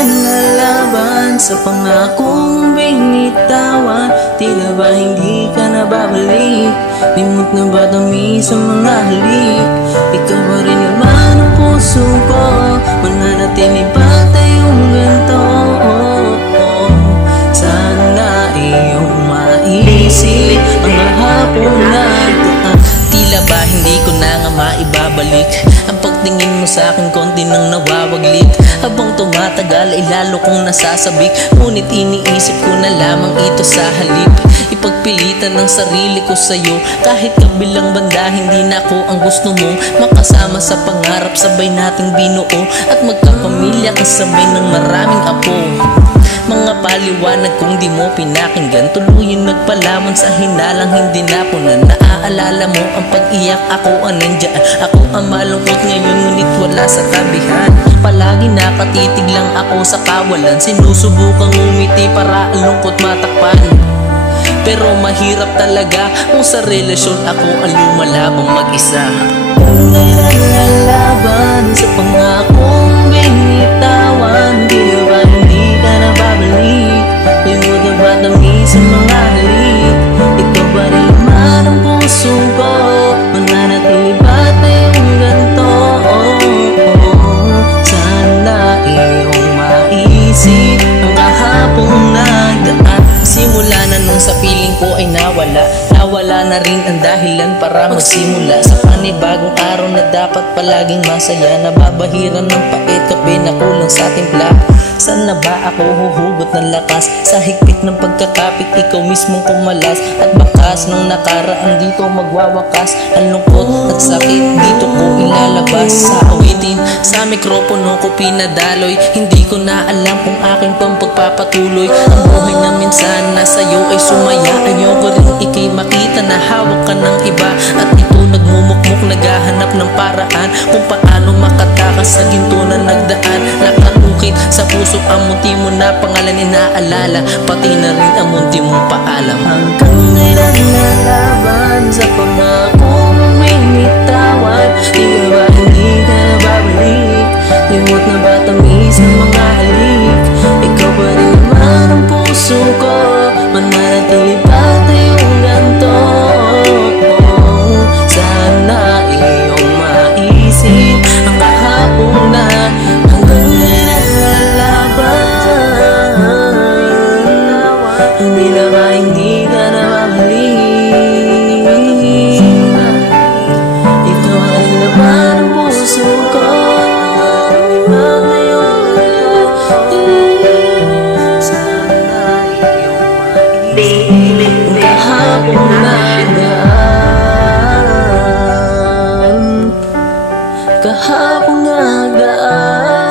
naglalaban sa pangakong binitawan? Tila ba hindi ka na babalik? Limot na ba tamis sa mga halik? Ikaw pa rin naman ang puso ko, mananatili ba tayong ganito? Sana iyong maisip ang hapon na tila ba hindi ko na nga maibabalik ang pagtingin mo sa akin, konti nang nawawaglit. Habang tumatagal ay lalo kong nasasabik, ngunit iniisip ko na lamang ito sa halip. Ipagpilitan ng sarili ko sa'yo, kahit kabilang banda hindi na ako ang gusto mo. Makasama sa pangarap, sabay nating binuo, at magkapamilya kasabay ng maraming apo. Mga paliwanag kung di mo pinakinggan, tuluyin nagpalaman sa hinalang hindi napunan. Naaalala mo ang pag-iyak, ako ang nandyan. Ako ang malungkot ngayon, ngunit wala sa tabihan. Palagi nakatitig lang ako sa kawalan, sinusubukang umiti para ang lungkot matakpan. Pero mahirap talaga kung sa relasyon ako ang lumalabang mag-isa. Kung naglalaban sa pangakong binitawan, di ba hindi ka na babalik? Limot na ba tamis sa mga halik? Ikaw ba rin naman ang puso ko, mananatili ba tayong ganito? Sana iyong maisip ang kahapong nagdaan. Simula na nung sa piling ko ay nawala na rin ang dahilan para magsimula sa panibagong araw na dapat palaging masaya. Nababahiran ng pait, kape na kulang sa timpla. Saan na ba ako huhugot ng lakas? Sa higpit ng pagkakapit, ikaw mismong kumalas. At bakas ng nakaraan dito magwawakas. Ang lungkot at sakit dito ko ilalabas. Sa awitin, sa mikropono ko pinadaloy. Hindi ko na alam kung aking pagpapatuloy. Ang buhay na minsan nasa'yo ay sumaya. Ayoko rin ikay makita na hawak ka ng iba. At ito nagmumukmuk, naghahanap ng paraan kung paano makatakas sa ginto na nagdaan. Nakaukit sa puso ang munti mo na pangalan inaalala, pati na rin ang munti mong paalam. Hanggang ngayon naglalaban sa pangakong binitawan, di ba hindi ka na babalik? Limot na ba tamis ng mga halik? Ikaw pa rin naman ang puso ko, mananatili ba tayong ganito? Sana iyong maisip ang kahapon na hanggang ngayon naglalaban. Hindi na ba hindi ka na babalik? Ikaw rin naman ang puso ko, kahapon nagaan, kahapon nagaan.